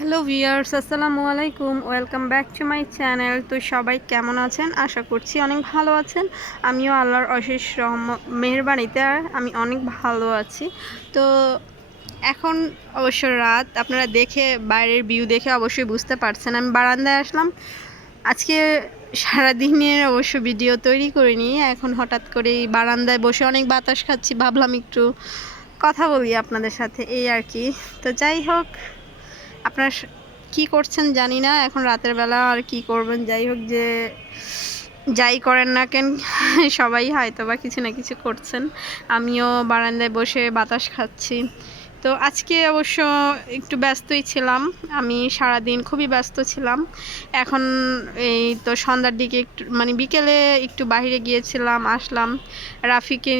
Hello viewers, আসসালামু আলাইকুম। Welcome back to my channel. তো সবাই কেমন আছেন? আশা করছি অনেক ভালো আছেন। আমিও আল্লাহর অশেষ মেহেরবানিতে আমি অনেক ভালো আছি। তো এখন অবশ্য রাত, আপনারা দেখে বাইরের ভিউ দেখে অবশ্যই বুঝতে পারছেন আমি বারান্দায় আসলাম। আজকে সারাদিনের অবশ্য ভিডিও তৈরি করিনি, এখন হঠাৎ করেই বারান্দায় বসে অনেক বাতাস খাচ্ছি, ভাবলাম একটু কথা বলি আপনাদের সাথে, এই আর কি। তো যাই হোক, আপনার কি করছেন জানি না, এখন রাতের বেলা আর কি করবেন। যাই হোক, যে যাই করেন না কেন সবাই হয়তো বা কিছু না কিছু করছেন। আমিও বারান্দায় বসে বাতাস খাচ্ছি। তো আজকে অবশ্য একটু ব্যস্তই ছিলাম, আমি সারাদিন খুবই ব্যস্ত ছিলাম। এখন এই তো সন্ধ্যার দিকে একটু বিকেলে একটু বাইরে গিয়েছিলাম, আসলাম। রাফিকে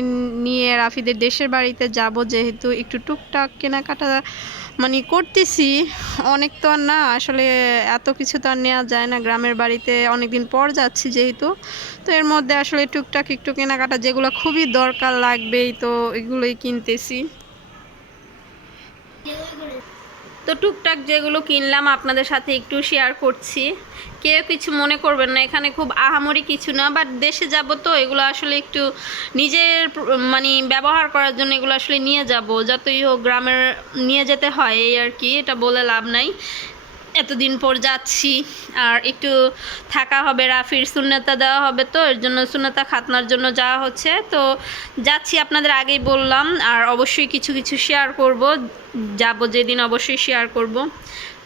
নিয়ে রাফিদের দেশের বাড়িতে যাব, যেহেতু একটু টুকটাক কেনাকাটা করতেছি। অনেক তো আর না, আসলে এত কিছু তো আর নেওয়া যায় না। গ্রামের বাড়িতে অনেকদিন পর যাচ্ছি যেহেতু, তো এর মধ্যে আসলে টুকটাক একটু কেনাকাটা যেগুলো খুবই দরকার লাগবেই, তো এগুলোই কিনতেছি। তো টুকটাক যেগুলো কিনলাম আপনাদের সাথে একটু শেয়ার করছি। কেউ কিছু মনে করবেন না, এখানে খুব আহামরি কিছু না, বাট দেশে যাব তো এগুলো আসলে একটু নিজের ব্যবহার করার জন্য এগুলো আসলে নিয়ে যাব। যতই হোক গ্রামের নিয়ে যেতে হয়, এই আর কি, এটা বলে লাভ নাই। এতদিন পর যাচ্ছি, আর একটু থাকা হবে, রাফির সুন্নতা দেওয়া হবে, তো এর জন্য সুন্নতা খাতনার জন্য যাওয়া হচ্ছে। তো যাচ্ছি, আপনাদের আগেই বললাম, আর অবশ্যই কিছু কিছু শেয়ার করব, যাব যেদিন অবশ্যই শেয়ার করব।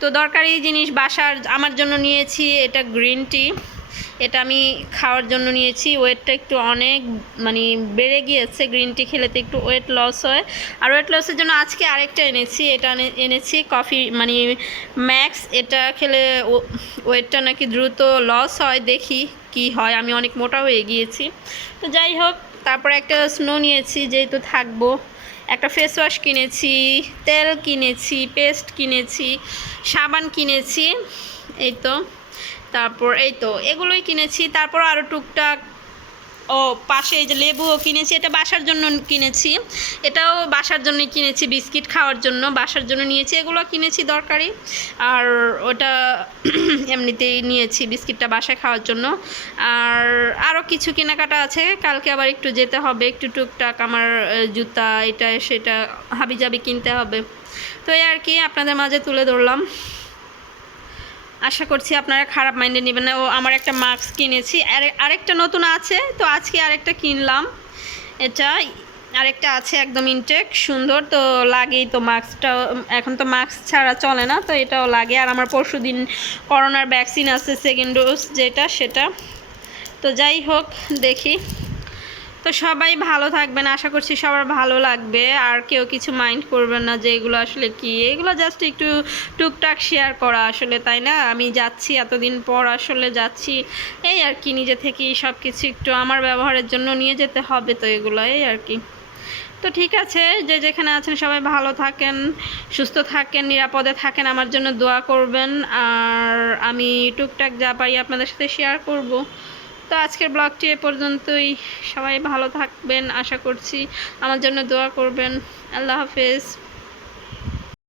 তো দরকারি জিনিস বাসার আমার জন্য নিয়েছি, এটা গ্রিন টি, এটা আমি খাওয়ার জন্য নিয়েছি। ওয়েটটা একটু অনেক বেড়ে গিয়েছে, গ্রিন টি খেলে তো একটু ওয়েট লস হয়। আর ওয়েট লসের জন্য আজকে আরেকটা এনেছি, এটা এনেছি কফি ম্যাক্স। এটা খেলে ওয়েটটা নাকি দ্রুত লস হয়, দেখি কি হয়, আমি অনেক মোটা হয়ে গিয়েছি। তো যাই হোক, তারপরে একটা স্নো নিয়েছি যেহেতু থাকবো, একটা ফেস ওয়াশ কিনেছি, তেল কিনেছি, পেস্ট কিনেছি, সাবান কিনেছি, এই তো। তারপর এই তো এগুলোই কিনেছি। তারপর আরও টুকটাক, ও পাশে এই যে লেবুও কিনেছি, এটা বাসার জন্য কিনেছি, এটাও বাসার জন্যই কিনেছি, বিস্কিট খাওয়ার জন্য বাসার জন্য নিয়েছি, এগুলো কিনেছি দরকারি। আর ওটা এমনিতেই নিয়েছি, বিস্কিটটা বাসায় খাওয়ার জন্য। আর আরও কিছু কেনাকাটা আছে, কালকে আবার একটু যেতে হবে, একটু টুকটাক আমার জুতা এটা সেটা হাবিজাবি কিনতে হবে। তো এই আর কি, আপনাদের মাঝে তুলে ধরলাম। আশা করছি আপনারা খারাপ মাইন্ডে নেবেন না। ও আমার একটা মাস্ক কিনেছি, আরেকটা নতুন আছে, তো আজকে আরেকটা কিনলাম। এটা আরেকটা আছে একদম ইনটেক সুন্দর, তো লাগেই তো মাস্কটা, এখন তো মাস্ক ছাড়া চলে না, তো এটাও লাগে। আর আমার পরশুদিন করোনার ভ্যাকসিন আছে, সেকেন্ড ডোজ যেটা সেটা। তো যাই হোক, দেখি। তো সবাই ভালো থাকবেন, আশা করছি সবার ভালো লাগবে, আর কেউ কিছু মাইন্ড করবেন না যে এগুলো আসলে কি, এগুলো জাস্ট একটু টুকটাক শেয়ার করা আসলে, তাই না? আমি যাচ্ছি, এতদিন পর আসলে যাচ্ছি, এই আর কি, নিজে থেকেই সব কিছু একটু আমার ব্যবহারের জন্য নিয়ে যেতে হবে, তো এগুলো এই আর কি। তো ঠিক আছে, যে যেখানে আছেন সবাই ভালো থাকেন, সুস্থ থাকেন, নিরাপদে থাকেন, আমার জন্য দোয়া করবেন, আর আমি টুকটাক যা পারি আপনাদের সাথে শেয়ার করব। তো আজকের ব্লগটি এ পর্যন্তই, সবাই ভালো থাকবেন, আশা করছি আমার জন্য দোয়া করবেন। আল্লাহ হাফেজ।